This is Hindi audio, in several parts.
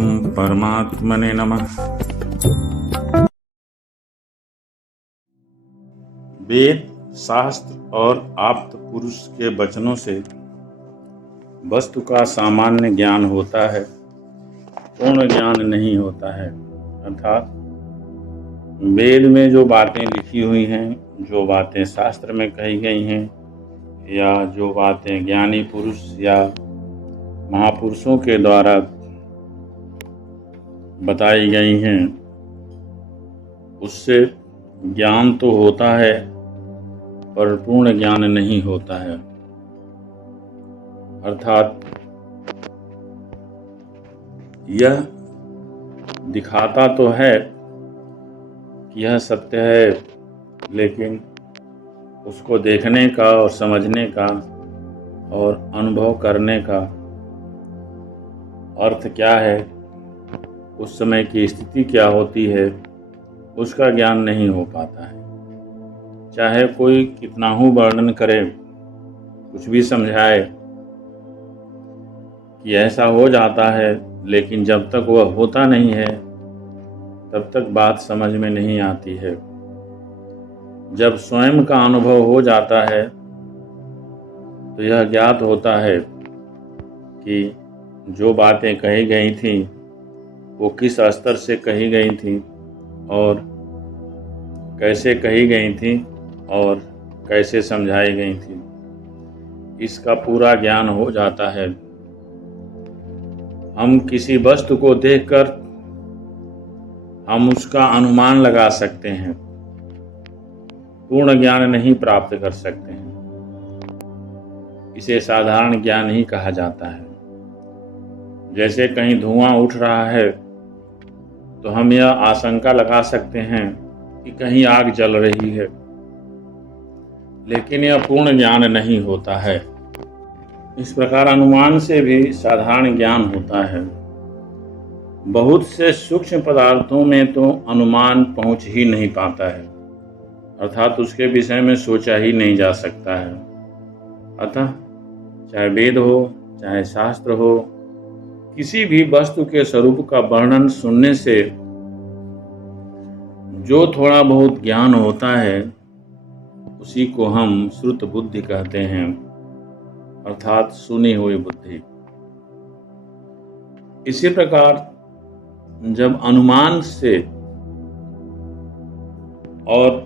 ओम परमात्मने नमः। वेद, शास्त्र और आप्त पुरुष के वचनों से वस्तु का सामान्य ज्ञान होता है, पूर्ण ज्ञान नहीं होता है। अर्थात वेद में जो बातें लिखी हुई हैं, जो बातें शास्त्र में कही गई हैं, या जो बातें ज्ञानी पुरुष या महापुरुषों के द्वारा बताई गई हैं, उससे ज्ञान तो होता है पर पूर्ण ज्ञान नहीं होता है। अर्थात यह दिखाता तो है कि यह सत्य है, लेकिन उसको देखने का और समझने का और अनुभव करने का अर्थ क्या है, उस समय की स्थिति क्या होती है, उसका ज्ञान नहीं हो पाता है। चाहे कोई कितना ही वर्णन करे, कुछ भी समझाए कि ऐसा हो जाता है, लेकिन जब तक वह होता नहीं है तब तक बात समझ में नहीं आती है। जब स्वयं का अनुभव हो जाता है तो यह ज्ञात होता है कि जो बातें कही गई थीं वो किस स्तर से कही गई थीं और कैसे कही गई थीं और कैसे समझाई गई थीं। इसका पूरा ज्ञान हो जाता है। हम किसी वस्तु को देखकर हम उसका अनुमान लगा सकते हैं, पूर्ण ज्ञान नहीं प्राप्त कर सकते हैं। इसे साधारण ज्ञान ही कहा जाता है। जैसे कहीं धुआं उठ रहा है तो हम यह आशंका लगा सकते हैं कि कहीं आग जल रही है, लेकिन यह पूर्ण ज्ञान नहीं होता है। इस प्रकार अनुमान से भी साधारण ज्ञान होता है। बहुत से सूक्ष्म पदार्थों में तो अनुमान पहुंच ही नहीं पाता है, अर्थात उसके विषय में सोचा ही नहीं जा सकता है। अतः चाहे वेद हो, चाहे शास्त्र हो, किसी भी वस्तु के स्वरूप का वर्णन सुनने से जो थोड़ा बहुत ज्ञान होता है उसी को हम श्रुत बुद्धि कहते हैं, अर्थात सुनी हुई बुद्धि। इसी प्रकार जब अनुमान से और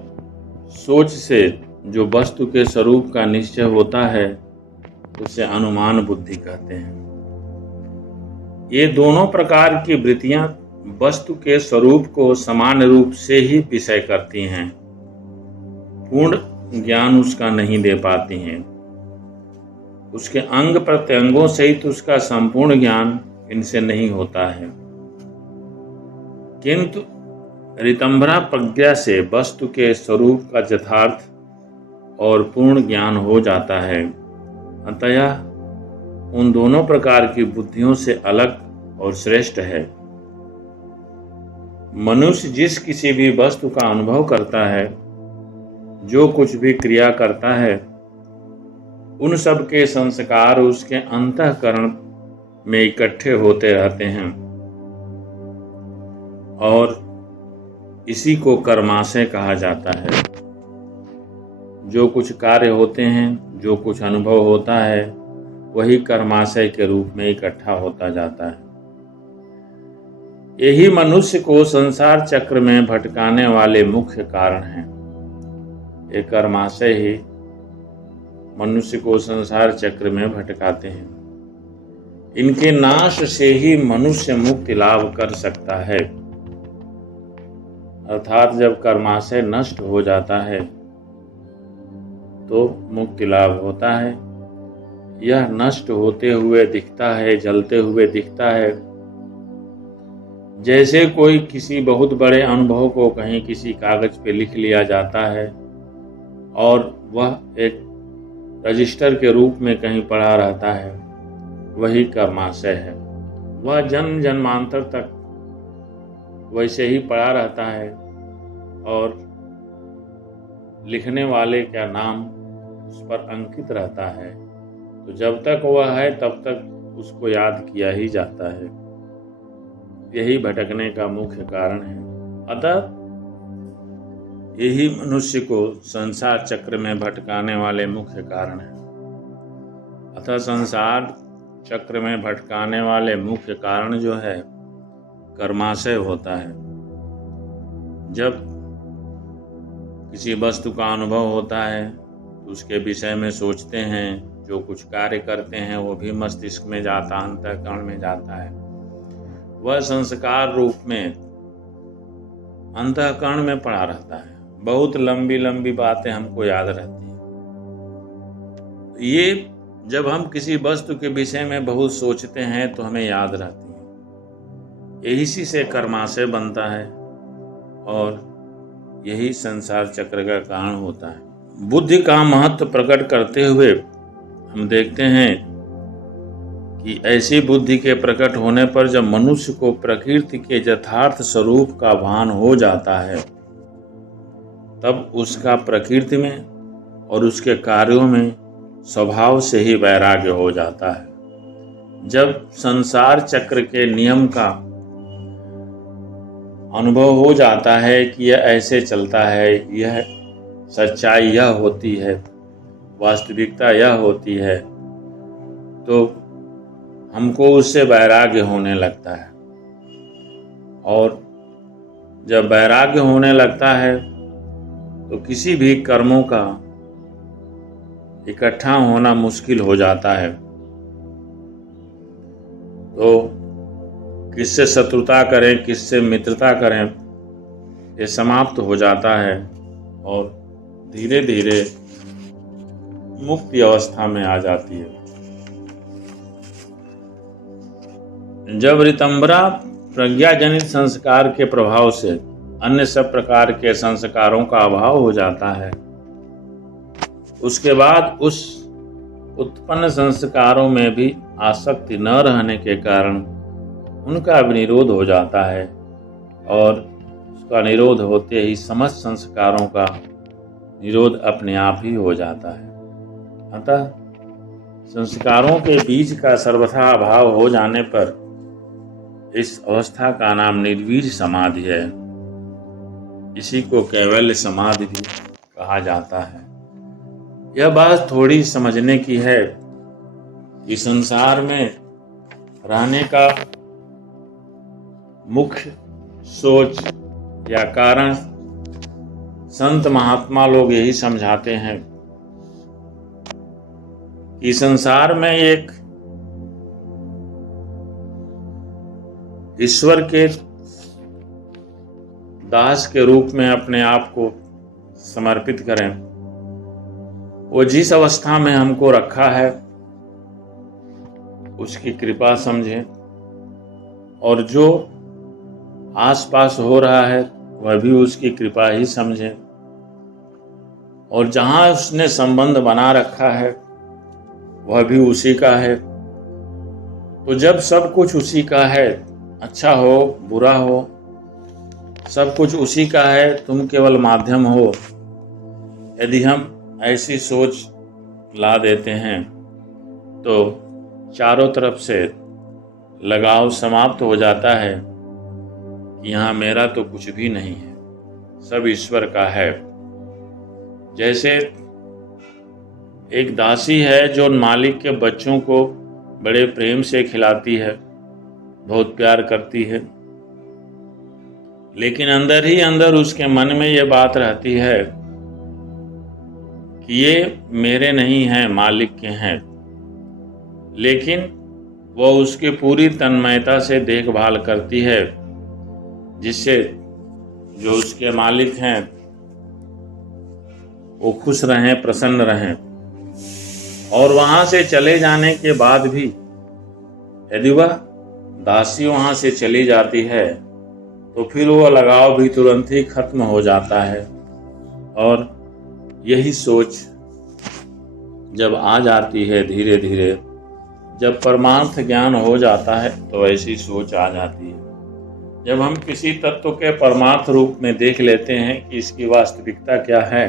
सोच से जो वस्तु के स्वरूप का निश्चय होता है उसे अनुमान बुद्धि कहते हैं। ये दोनों प्रकार की वृत्तियां वस्तु के स्वरूप को समान रूप से ही विषय करती हैं, पूर्ण ज्ञान उसका नहीं दे पाती हैं। उसके अंग प्रत्यंगों सहित उसका संपूर्ण ज्ञान इनसे नहीं होता है। किंतु ऋतंभरा प्रज्ञा से वस्तु के स्वरूप का यथार्थ और पूर्ण ज्ञान हो जाता है। अतः उन दोनों प्रकार की बुद्धियों से अलग और श्रेष्ठ है। मनुष्य जिस किसी भी वस्तु का अनुभव करता है, जो कुछ भी क्रिया करता है, उन सब के संस्कार उसके अंतःकरण में इकट्ठे होते रहते हैं और इसी को कर्माशय कहा जाता है। जो कुछ कार्य होते हैं, जो कुछ अनुभव होता है, वही कर्माशय के रूप में इकट्ठा होता जाता है। यही मनुष्य को संसार चक्र में भटकाने वाले मुख्य कारण हैं। ये कर्माशय ही मनुष्य को संसार चक्र में भटकाते हैं। इनके नाश से ही मनुष्य मुक्ति लाभ कर सकता है। अर्थात जब कर्माशय नष्ट हो जाता है तो मुक्ति लाभ होता है। यह नष्ट होते हुए दिखता है, जलते हुए दिखता है। जैसे कोई किसी बहुत बड़े अनुभव को कहीं किसी कागज पे लिख लिया जाता है और वह एक रजिस्टर के रूप में कहीं पड़ा रहता है, वही कर्माशय है। वह जन्म जन्मांतर तक वैसे ही पड़ा रहता है और लिखने वाले का नाम उस पर अंकित रहता है। तो जब तक वह है तब तक उसको याद किया ही जाता है। यही भटकने का मुख्य कारण है। अतः यही मनुष्य को संसार चक्र में भटकाने वाले मुख्य कारण है। अतः संसार चक्र में भटकाने वाले मुख्य कारण जो है कर्माशय होता है। जब किसी वस्तु का अनुभव होता है तो उसके विषय में सोचते हैं, जो कुछ कार्य करते हैं वो भी मस्तिष्क में जाता, अंतःकरण में जाता है। वह संस्कार रूप में अंतःकरण में पड़ा रहता है। बहुत लंबी लंबी बातें हमको याद रहती हैं। ये जब हम किसी वस्तु के विषय में बहुत सोचते हैं तो हमें याद रहती है। इसी से कर्माशय बनता है और यही संसार चक्र का कारण होता है। बुद्धि का महत्व प्रकट करते हुए हम देखते हैं कि ऐसी बुद्धि के प्रकट होने पर जब मनुष्य को प्रकृति के यथार्थ स्वरूप का भान हो जाता है, तब उसका प्रकृति में और उसके कार्यों में स्वभाव से ही वैराग्य हो जाता है। जब संसार चक्र के नियम का अनुभव हो जाता है कि यह ऐसे चलता है, यह सच्चाई यह होती है, वास्तविकता यह होती है, तो हमको उससे वैराग्य होने लगता है। और जब वैराग्य होने लगता है तो किसी भी कर्मों का इकट्ठा होना मुश्किल हो जाता है। तो किससे शत्रुता करें, किससे मित्रता करें, ये समाप्त हो जाता है और धीरे धीरे मुक्ति अवस्था में आ जाती है। जब ऋतंबरा प्रज्ञाजनित संस्कार के प्रभाव से अन्य सब प्रकार के संस्कारों का अभाव हो जाता है, उसके बाद उस उत्पन्न संस्कारों में भी आसक्ति न रहने के कारण उनका भी निरोध हो जाता है और उसका निरोध होते ही समस्त संस्कारों का निरोध अपने आप ही हो जाता है। अतः संस्कारों के बीज का सर्वथा अभाव हो जाने पर इस अवस्था का नाम निर्वीज समाधि है। इसी को कैवल्य समाधि भी कहा जाता है। यह बात थोड़ी समझने की है कि संसार में रहने का मुख्य सोच या कारण संत महात्मा लोग यही समझाते हैं कि संसार में एक ईश्वर के दास के रूप में अपने आप को समर्पित करें। वो जिस अवस्था में हमको रखा है उसकी कृपा समझें और जो आसपास हो रहा है वह भी उसकी कृपा ही समझें और जहाँ उसने संबंध बना रखा है वह भी उसी का है। तो जब सब कुछ उसी का है, अच्छा हो बुरा हो, सब कुछ उसी का है, तुम केवल माध्यम हो, यदि हम ऐसी सोच ला देते हैं तो चारों तरफ से लगाव समाप्त हो जाता है कि यहाँ मेरा तो कुछ भी नहीं है, सब ईश्वर का है। जैसे एक दासी है जो मालिक के बच्चों को बड़े प्रेम से खिलाती है, बहुत प्यार करती है, लेकिन अंदर ही अंदर उसके मन में ये बात रहती है कि ये मेरे नहीं हैं, मालिक के हैं। लेकिन वह उसकी पूरी तन्मयता से देखभाल करती है जिससे जो उसके मालिक हैं वो खुश रहें, प्रसन्न रहें। और वहां से चले जाने के बाद भी यदि वह दासी वहां से चली जाती है तो फिर वो लगाव भी तुरंत ही खत्म हो जाता है। और यही सोच जब आ जाती है धीरे धीरे, जब परमार्थ ज्ञान हो जाता है तो ऐसी सोच आ जाती है। जब हम किसी तत्व के परमार्थ रूप में देख लेते हैं कि इसकी वास्तविकता क्या है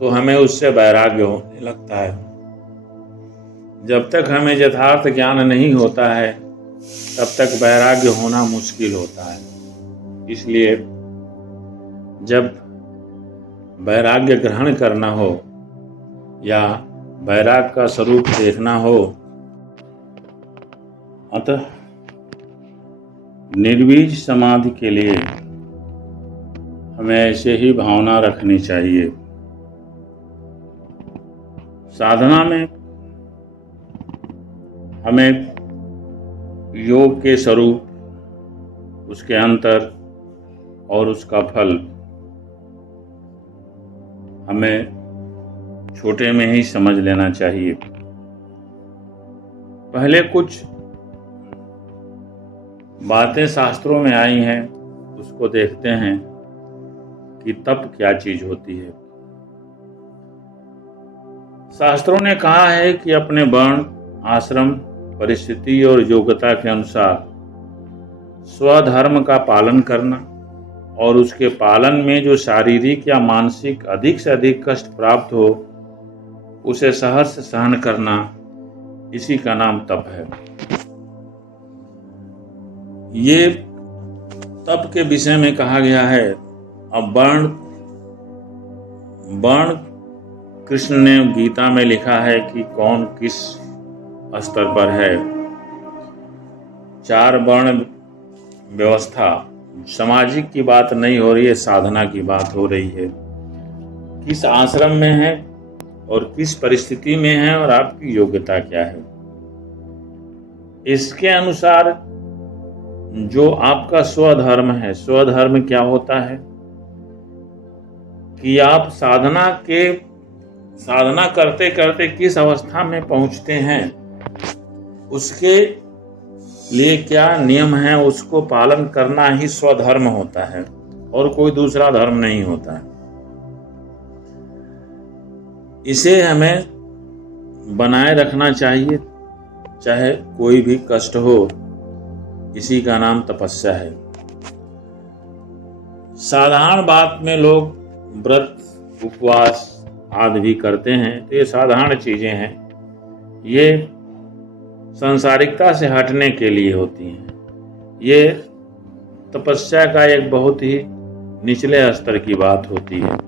तो हमें उससे वैराग्य होने लगता है। जब तक हमें यथार्थ ज्ञान नहीं होता है तब तक वैराग्य होना मुश्किल होता है। इसलिए जब वैराग्य ग्रहण करना हो या वैराग का स्वरूप देखना हो, अतः निर्बीज समाधि के लिए हमें ऐसे ही भावना रखनी चाहिए। साधना में हमें योग के स्वरूप, उसके अंतर और उसका फल हमें छोटे में ही समझ लेना चाहिए। पहले कुछ बातें शास्त्रों में आई हैं, उसको देखते हैं कि तप क्या चीज होती है। शास्त्रों ने कहा है कि अपने वर्ण, आश्रम, परिस्थिति और योग्यता के अनुसार स्वधर्म का पालन करना और उसके पालन में जो शारीरिक या मानसिक अधिक से अधिक कष्ट प्राप्त हो उसे सहर्ष सहन करना, इसी का नाम तप है। ये तप के विषय में कहा गया है। अब वर्ण कृष्ण ने गीता में लिखा है कि कौन किस स्तर पर है। 4 वर्ण व्यवस्था, सामाजिक की बात नहीं हो रही है, साधना की बात हो रही है। किस आश्रम में है और किस परिस्थिति में है और आपकी योग्यता क्या है, इसके अनुसार जो आपका स्वधर्म है। स्वधर्म क्या होता है कि आप साधना करते करते किस अवस्था में पहुंचते हैं, उसके लिए क्या नियम है, उसको पालन करना ही स्वधर्म होता है और कोई दूसरा धर्म नहीं होता है। इसे हमें बनाए रखना चाहिए, चाहे कोई भी कष्ट हो। इसी का नाम तपस्या है। साधारण बात में लोग व्रत, उपवास आदि भी करते हैं, तो ये साधारण चीजें हैं। ये सांसारिकता से हटने के लिए होती हैं। ये तपस्या का एक बहुत ही निचले स्तर की बात होती है,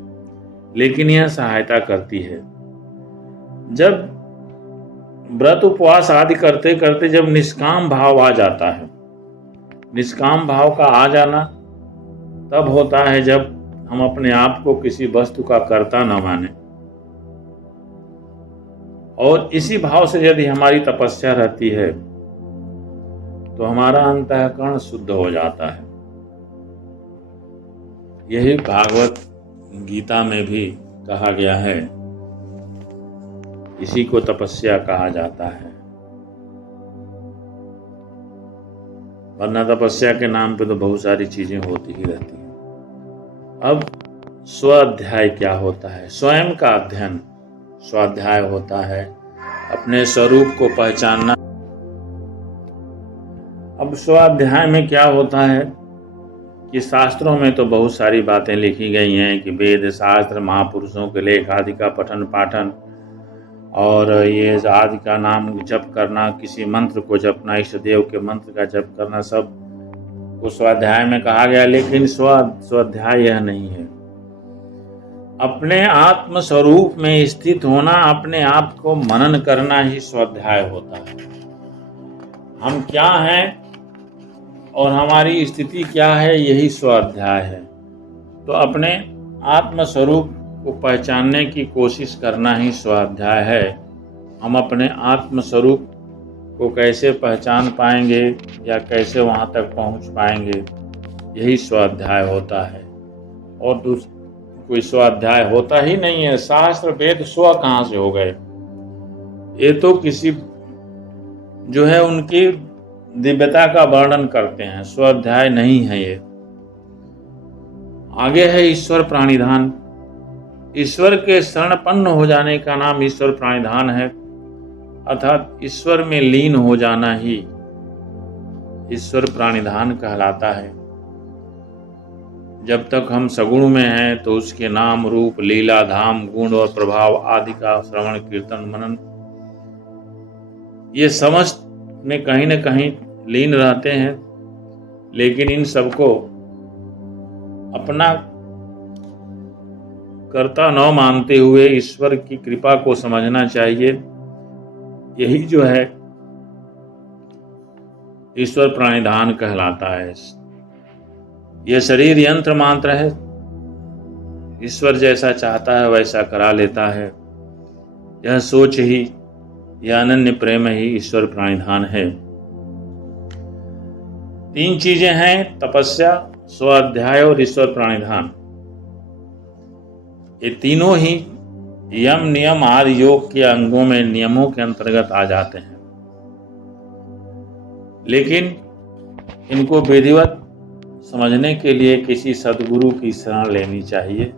लेकिन यह सहायता करती है। जब व्रत, उपवास आदि करते करते जब निष्काम भाव आ जाता है, निष्काम भाव का आ जाना तब होता है जब हम अपने आप को किसी वस्तु का कर्ता न माने, और इसी भाव से यदि हमारी तपस्या रहती है तो हमारा अंतःकरण शुद्ध हो जाता है। यही भागवत गीता में भी कहा गया है। इसी को तपस्या कहा जाता है, वरना तपस्या के नाम पे तो बहुत सारी चीजें होती ही रहती हैं। अब स्वाध्याय क्या होता है? स्वयं का अध्ययन स्वाध्याय होता है, अपने स्वरूप को पहचानना। अब स्वाध्याय में क्या होता है कि शास्त्रों में तो बहुत सारी बातें लिखी गई हैं कि वेद, शास्त्र, महापुरुषों के लेख आदि का पठन पाठन और ये आदि का नाम जप करना, किसी मंत्र को जपना, इष्ट देव के मंत्र का जप करना, सब को स्वाध्याय में कहा गया। लेकिन स्वाध्याय यह नहीं है। अपने आत्म स्वरूप में स्थित होना, अपने आप को मनन करना ही स्वाध्याय होता है। हम क्या हैं और हमारी स्थिति क्या है, यही स्वाध्याय है। तो अपने आत्म स्वरूप को पहचानने की कोशिश करना ही स्वाध्याय है। हम अपने आत्म स्वरूप को कैसे पहचान पाएंगे या कैसे वहां तक पहुंच पाएंगे, यही स्वाध्याय होता है। और कोई स्वाध्याय होता ही नहीं है। शास्त्र वेद स्व कहाँ से हो गए? ये तो किसी जो है उनकी दिव्यता का वर्णन करते हैं, स्वाध्याय नहीं है ये। आगे है ईश्वर प्राणिधान। ईश्वर के शरणपन्न हो जाने का नाम ईश्वर प्राणिधान है, अर्थात ईश्वर में लीन हो जाना ही ईश्वर प्राणिधान कहलाता है। जब तक हम सगुण में हैं तो उसके नाम, रूप, लीला, धाम, गुण और प्रभाव आदि का श्रवण, कीर्तन, मनन, ये समस्त में कहीं न कहीं लीन रहते हैं, लेकिन इन सबको अपना कर्ता न मानते हुए ईश्वर की कृपा को समझना चाहिए। यही जो है ईश्वर प्रणिधान कहलाता है। यह शरीर यंत्र मात्र है, ईश्वर जैसा चाहता है वैसा करा लेता है। यह सोच ही, यह अनन्य प्रेम ही ईश्वर प्रणिधान है। 3 चीजें हैं, तपस्या, स्वाध्याय और ईश्वर प्रणिधान। ये तीनों ही यम नियम आदि योग के अंगों में नियमों के अंतर्गत आ जाते हैं, लेकिन इनको विधिवत समझने के लिए किसी सद्गुरु की शरण लेनी चाहिए।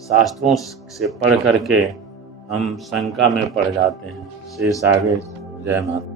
शास्त्रों से पढ़ करके हम शंका में पड़ जाते हैं। शेष आगे। जय माता।